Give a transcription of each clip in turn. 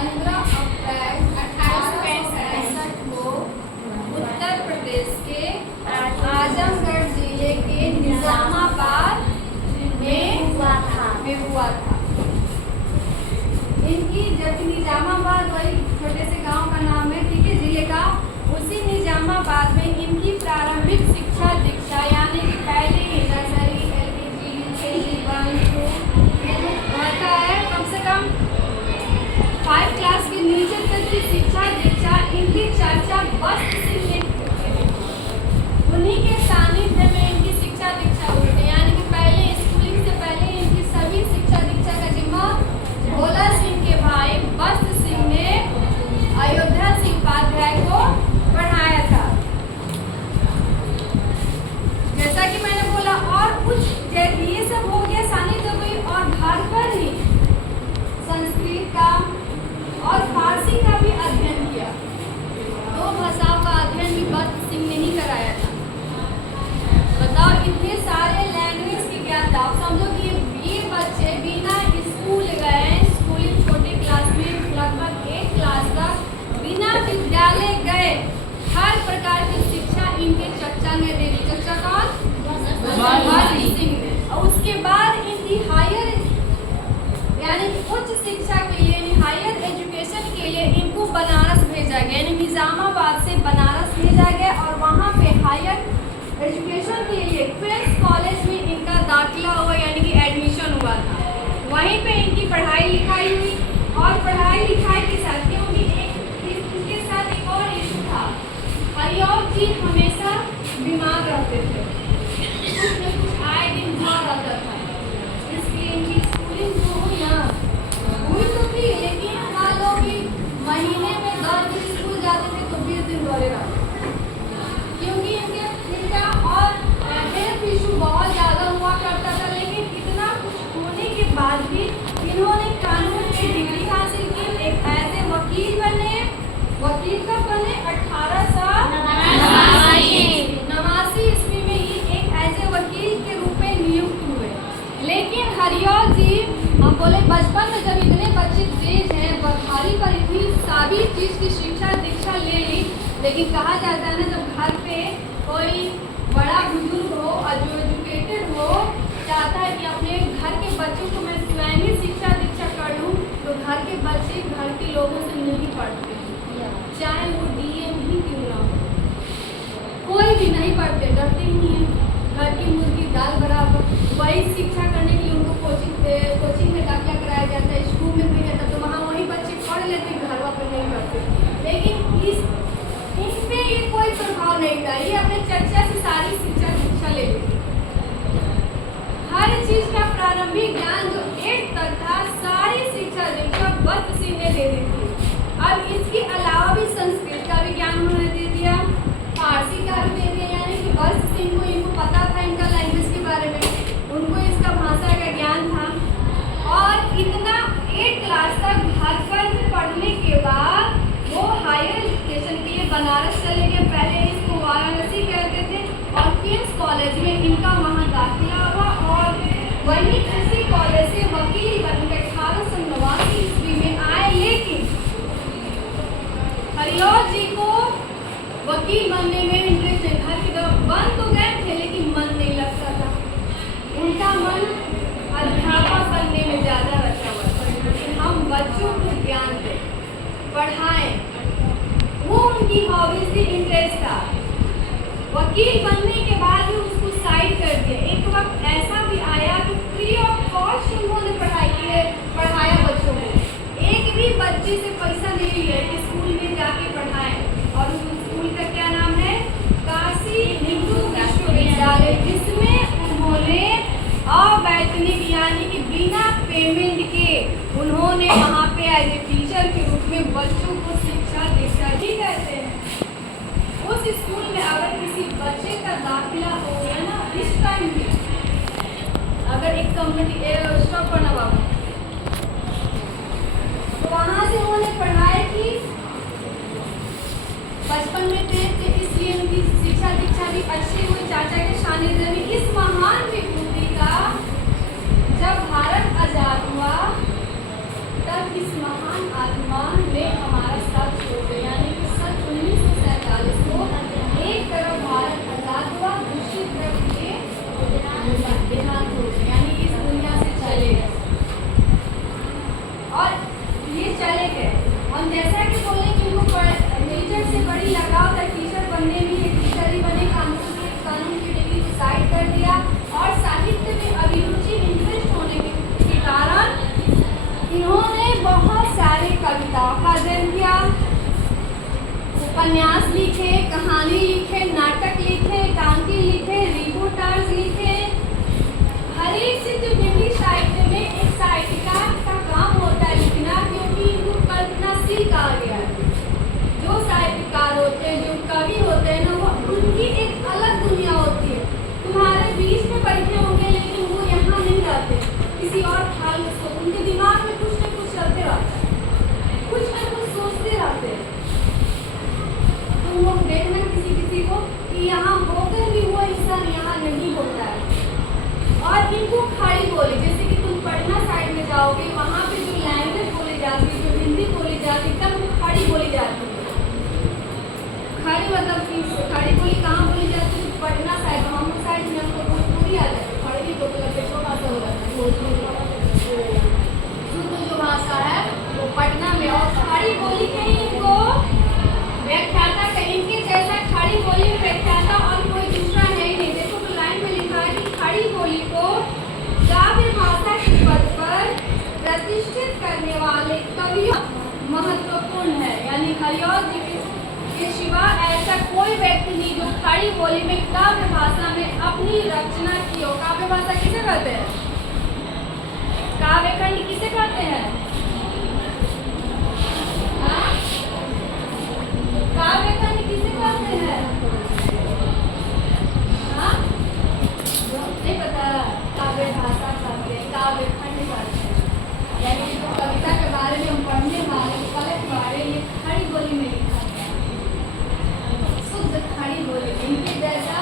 15 अप्रैल 1865 को उत्तर प्रदेश के आजमगढ़ जिले के निजामाबाद में हुआ था। इनकी जबकि निजामाबाद वही छोटे से गांव का नाम है, ठीक है, जिले का, उसी निजामाबाद में इनकी प्रारंभिक शिक्षा दीक्षा यानी कि पहले ही नर्सरी LKG UKG 1 2 होता है, कम से कम 5 क्लास के नीचे तक की शिक्षा दीक्षा इनकी चर्चा वस्त सिंह ने उन्हीं के सानिध्य में इनकी शिक्षा दीक्षा हुई थी। यानी कि पहले स्कूलिंग से पहले इनकी सभी शिक्षा दीक्षा का जिम्मा भोला सिंह के भाई वस्त सिंह ने अयोध्या सिंह उपाध्याय को पढ़ाया था। जैसा कि मैंने बोला, और कुछ ये सब हो गया सानिध्य हुई, और घर पर ही संस्कृत का और फारसी का भी अध्ययन किया। 2 भाषाओं का अध्ययन भी वस्त सिंह ने ही कराया था। बताओ, इतने सारे लैंग्वेज के ज्ञान था। समझो कि ये बच्चे बिना स्कूल गए, स्कूलिंग छोटे क्लास में लगभग 1 क्लास तक बिना विद्यालय गए हर प्रकार की शिक्षा इनके चचा ने दे दी। चचा कौन? वस्त सिंह ने। और उसके बाद इनकी हायर यानी उच्च शिक्षा के लिए, यानी हायर एजुकेशन के लिए इनको बनारस भेजा गया, यानी निजामाबाद से बनारस भेजा गया, और वहाँ पे हायर एजुकेशन के लिए क्वींस कॉलेज में इनका दाखिला हुआ, यानी कि एडमिशन हुआ था। वहीं पे इनकी पढ़ाई लिखाई हुई, और पढ़ाई लिखाई के साथ क्योंकि इसके साथ एक और इशू था, हरिओम जी हमेशा बीमार रहते थे, कुछ न कुछ आए दिन हुआ रहता था। इसलिए इनकी स्कूलिंग जो हुई ना, हुई तो थी, लेकिन मान लो कि महीने में 10 दिन स्कूल जाते थे तो 20 दिन घरे रहते, क्योंकि इनका और हेल्थ इशू बहुत ज़्यादा हुआ करता था। लेकिन इतना कुछ होने के बाद भी इन्होंने कानून की डिग्री हासिल की, एक ऐसे वकील बने। वकील कब बने? 1889 ईस्वी में ये एक ऐसे वकील के रूप में नियुक्त हुए। लेकिन हरिओम जी, हम बोले बचपन में जब इतने बच्चे तेज हैं, बखारी पर इतनी सारी चीज़ की शिक्षा दीक्षा ले ली, लेकिन कहा जाता है ना, जब घर पे कोई बड़ा बुजुर्ग हो और जो एजुकेटेड हो, चाहता है कि अपने घर के बच्चों को मैं स्वयं ही शिक्षा दीक्षा कर लूँ, तो घर के बच्चे घर के लोगों से नहीं पढ़ते, चाहे वो DM ही क्यों ना हो, कोई भी नहीं पढ़ते, डरते ही नहीं है। घर की मुर्गी दाल बराबर, वही शिक्षा करने के लिए उनको कोचिंग में दाखिला कराया जाता है, स्कूल में भेजा जाता है, तो वहाँ वही बच्चे पढ़ लेते, घर पर नहीं पढ़ते। लेकिन इन पे ये कोई प्रभाव नहीं था, ये अपने चर्चा से सारी शिक्षा दीक्षा ले लेते। हर चीज का प्रारंभिक ज्ञान जो 8 तक था, सारी शिक्षा दीक्षा वस्त सिंह ने दे दी थी। अब इसके अलावा भी संस्कृत का भी ज्ञान उन्होंने दे दिया, फारसी का भी दे दिया, यानी कि वस्त सिंह को इनको पता था इनका लैंग्वेज के बारे में, उनको इसका भाषा का ज्ञान था। और इतना 8 क्लास तक घर पर पढ़ने के बाद वो हायर एजुकेशन के लिए बनारस चले गए। पहले इसको वाराणसी कहते थे, और क्वींस कॉलेज में इनका वहाँ दाखिला हुआ, और वहीं इसी कॉलेज से वकील बनकर 1889 ईस्वी में आए। लेकिन हरिओम जी को वकील बनने में इंटरेस्ट नहीं, घर की तरफ बन तो गए थे लेकिन मन नहीं लगता था, उनका मन अध्यापक बनने में ज़्यादा रचा हुआ था। हम बच्चों को ज्ञान दें, पढ़ाएं, वो उनकी हॉबीज थी, इंटरेस्ट था। वकील बनने के बाद भी उसको साइड कर दिया। एक वक्त ऐसा भी आया कि फ्री ऑफ कॉस्ट उन्होंने पढ़ाया बच्चों को, एक भी बच्चे से पैसा नहीं लिया कि स्कूल में जाके पढ़ाएं। और उस स्कूल का क्या नाम है? काशी हिंदू विश्वविद्यालय, जिसमें उन्होंने अवैतनिक यानी कि बिना पेमेंट के उन्होंने वहाँ पे एज ए टीचर के रूप में बच्चों को शिक्षा दीक्षा ही कहते हैं। उस स्कूल में अगर किसी बच्चे का दाखिला हो गया ना इस टाइम में, अगर एक कम्युनिटी स्टॉप करना बाबा, तो वहाँ से उन्होंने पढ़ाई की। बचपन में थे इसलिए उनकी शिक्षा दीक्षा भी अच्छी हुई चाचा के सानिध्य में। इस महान विभूति का जब भारत आजाद हुआ तब इस महान आत्मा खड़ी मतलब कि खड़ी बोली कहाँ बोली जाती है? पटना साइड, हम लोग साइड में हमको भोजपुरी आ जाती है, खड़ी को लपेटो भाषा हो जाता है भोजपुरी। शुद्ध जो भाषा है वो पटना में, और खड़ी बोली के ही इनको व्याख्याता कहीं के जैसा खड़ी बोली में व्याख्याता और कोई दूसरा है ही नहीं। देखो तो लाइन में लिखा है कि खड़ी बोली को काव्य भाषा के पद पर प्रतिष्ठित करने वाले कवियों महत्वपूर्ण है। यानी हरिऔध जी के सिवा ऐसा कोई व्यक्ति नहीं जो खड़ी बोली में काव्य भाषा में अपनी रचना की हो। काव्य भाषा किसे कहते हैं? काव्य खंड किसे कहते हैं? काव्य खंड किसे कहते हैं? नहीं पता? काव्य भाषा कहते हैं, काव्य खंड कहते हैं। यानी जो कविता के बारे में हम पढ़ने वाले कलक बारे ये खड़ी बोली में लिखा गया, शुद्ध खड़ी बोली। इनके जैसा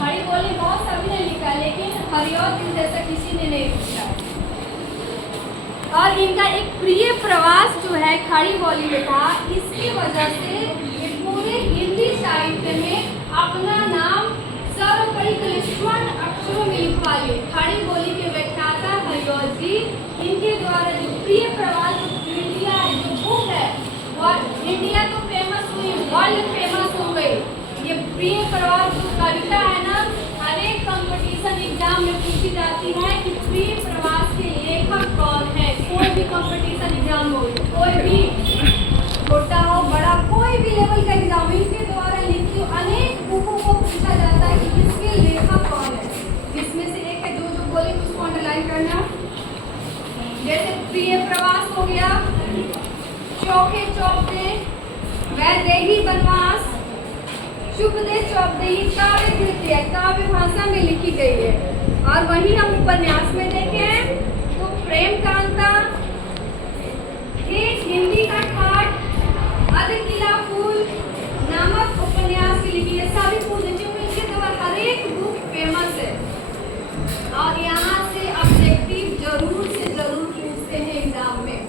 खड़ी बोली बहुत सभी ने लिखा, लेकिन हरिऔध जी जैसा किसी ने नहीं लिखा। और इनका एक प्रिय प्रवास जो है खड़ी बोली में था, इसकी वजह से ये पूरे हिंदी साहित्य में अपना नाम सर्वोपरि स्वर्ण अक्षरों में लिखवा लिए। खड़ी बोली के व्याख्याता हरिऔध जी, इनके द्वारा जो प्रिय प्रवास इंडिया जो बुक है वो इंडिया तो फेमस हुई, वर्ल्ड फेमस हो गई। ये प्रिय प्रवास जो कविता है ना, हर एक कंपटीशन एग्जाम में पूछी जाती है कि प्रिय प्रवास के लेखक कौन है। कोई भी कंपटीशन एग्जाम हो, कोई भी छोटा हो बड़ा, कोई भी लेवल का एग्जाम, इनके द्वारा लिखी अनेक बुकों को पूछा जाता है कि इसके लेखक कौन है। जिसमें से एक है जो बोले उसको अंडरलाइन करना। जैसे प्रिय प्रवास हो गया, चौके चौपदे, वैदेही वनवास, शुभदे चौपदेही काव्य कृति है, काव्य भाषा में लिखी गई है। और वहीं हम उपन्यास में देखें तो प्रेम कांता, एक हिंदी का ठाट, अध किला फूल नामक उपन्यास की लिखी है। सभी पूछते हुए इसके द्वारा हर एक बुक फेमस है। और यहाँ से ऑब्जेक्टिव जरूर से जरूर पूछते हैं एग्जाम में।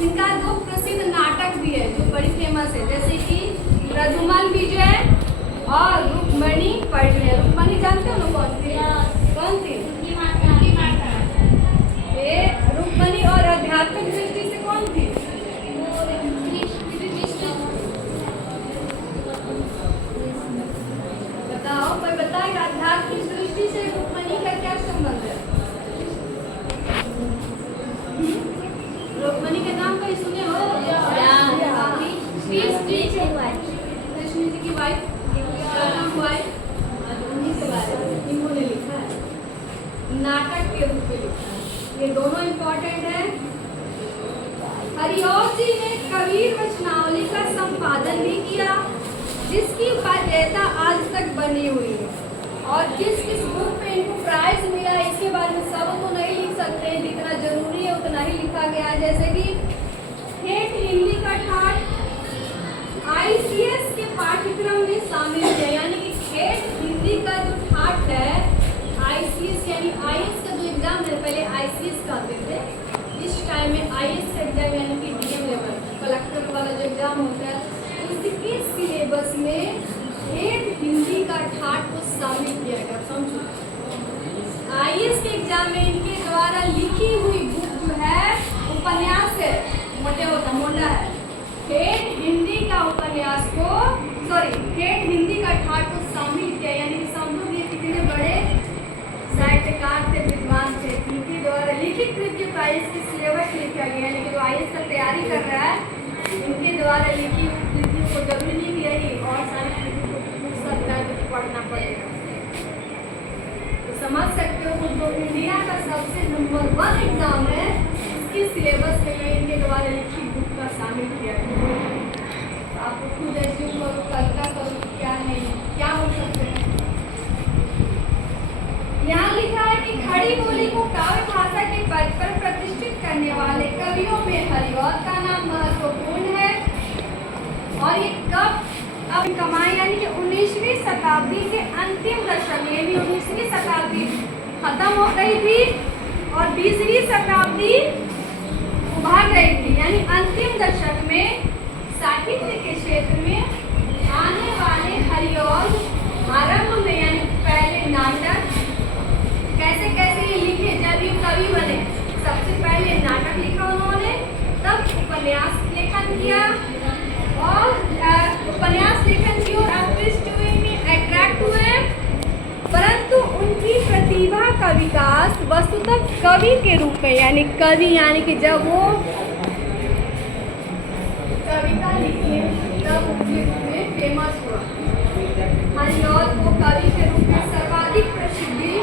इनका दो प्रसिद्ध नाटक भी है जो बड़ी फेमस है, जैसे कि रजुमल विजय और रुक्मणी पढ़िए। रुक्मणी जानते हो ना कौन थी? कौन थी? ये रुक्मणी और आध्यात्मिक दृष्टि से कौन थी? बताओ, कोई बताएगा आध्यात्मिक दृष्टि से रुक्मणी का क्या संबंध है? रुक्मणी के नाम कहीं सुने हो? कृष्ण जी की वाइफ, क्या नाम हुआ है? उन्हीं के बारे में इन्होंने लिखा है, नाटक के रूप में लिखा है। ये दोनों इम्पोर्टेंट है। हरिऔध जी ने कबीर वचनावली का संपादन भी किया, जिसकी वैधता आज तक बनी हुई है। और किस किस बुक पे इनको प्राइज मिला इसके बारे में सब तो नहीं लिख सकते, जितना जरूरी है उतना ही लिखा गया है। जैसे कि ठेठ हिंदी का ठाट ICS के पाठ्यक्रम में शामिल है। यानी कि ठेठ हिंदी का जो ठाट है ICS यानी IS का जो एग्जाम है, पहले ICS कहते थे, इस टाइम में IS का एग्जाम यानी कि DM लेवल कलेक्टर वाला जो एग्जाम होता है, उसके सिलेबस में ठेठ हिंदी का ठाट को शामिल किया गया। समझो, IS के एग्जाम में इनके द्वारा लिखी हुई बुक जो है उपन्यास है, मोटा है, ठेठ हिंदी का उपन्यास को ठेठ हिंदी का ठाट को शामिल किया। यानी कि समझो ये कितने बड़े साहित्यकार थे, विद्वान थे। इनके द्वारा लिखित कृति का IS के सिलेबस लिखा गया। यानी कि जो IS का तैयारी कर रहा है, इनके द्वारा लिखी कृति को जरूरी नहीं कि यही और सारी कृति को पूछ सकता है तो पढ़ना पड़ेगा। तो समझ सकते हो जो इंडिया का सबसे नंबर 1 एग्जाम है, इसके सिलेबस में इनके द्वारा लिखी बुक का शामिल किया गया। तो आपको खुद एज्यूम करो, कल्पना करो क्या नहीं, क्या हो सकते हैं। यहाँ लिखा है कि खड़ी बोली को काव्य भाषा के पद पर प्रतिष्ठित करने वाले कवियों में हरिऔध का नाम महत्वपूर्ण है। और ये कब अब कमाई, यानी कि 19वीं शताब्दी के अंतिम दशक में, भी 19वीं शताब्दी खत्म हो गई थी और 20वीं शताब्दी उभर गई थी। यानी अंतिम दशक में साहित्य के क्षेत्र में आने वाले हरिओल आरंभ में यानी पहले नाटक कैसे कैसे ये लिखे जब ये कवि बने। सबसे पहले नाटक लिखा उन्होंने, तब उपन्यास लेखन किया और उपन्यास लेखन की ओर आकृष्ट हुए में अट्रैक्ट हुए। परंतु उनकी प्रतिभा का विकास वस्तुतः कवि के रूप में यानी कवि यानी कि जब वो कविता लिखे तब उनके रूप में फेमस हुआ। हरिओल को कवि के रूप में सर्वाधिक प्रसिद्धि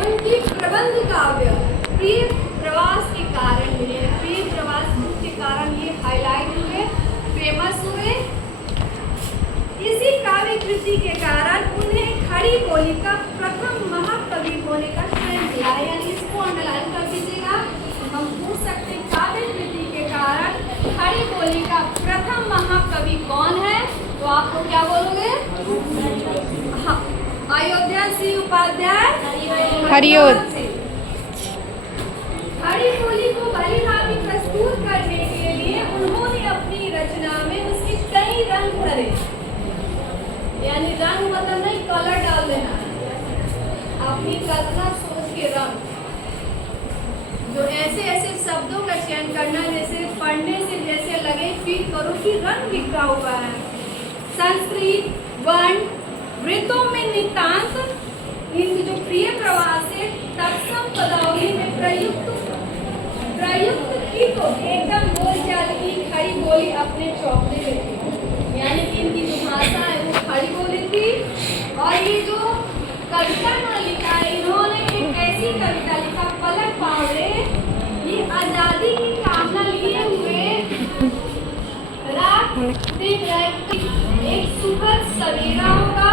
उनकी प्रबंध काव्य प्रिय प्रवास के कारण मिले। प्रिय प्रवास के कारण ये हाईलाइट हुए, फेमस हुए। इसी काव्य कृति के कारण उन्हें खड़ी बोली का प्रथम महाकवि होने का श्रेय मिला। यानी इसको अंडरलाइन कर दीजिएगा। हम पूछ सकते हैं काव्य कृति के कारण खड़ी बोली का प्रथम महाकवि कौन है, तो आपको क्या बोलोगे? हाँ, अयोध्या सिंह उपाध्याय हरिओल। खड़ी बोली को भली भांति प्रस्तुत करने के लिए उन्होंने अपनी रचना में उसके कई रंग भरे। यानी रंग मतलब नहीं कलर डाल देना, अपनी कल्पना सोच के रंग, जो ऐसे ऐसे शब्दों का चयन करना जैसे पढ़ने से जैसे लगे फील करो कि रंग लिखा हुआ है। संस्कृत वर्ण वृत्तों में नितांत हिंद जो प्रिय प्रवास से तत्सम पदावली में प्रयुक्त की तो एकदम बोलचाल की खड़ी बोली अपने चौपड़े में थी। यानी कि इनकी जो भाषा है वो खड़ी बोली थी। और ये जो कविता न लिखा है, इन्होंने एक ऐसी कविता लिखा पलक पावड़े, ये आजादी की कामना लिए हुए रात दिन एक सुखद सवेरा होगा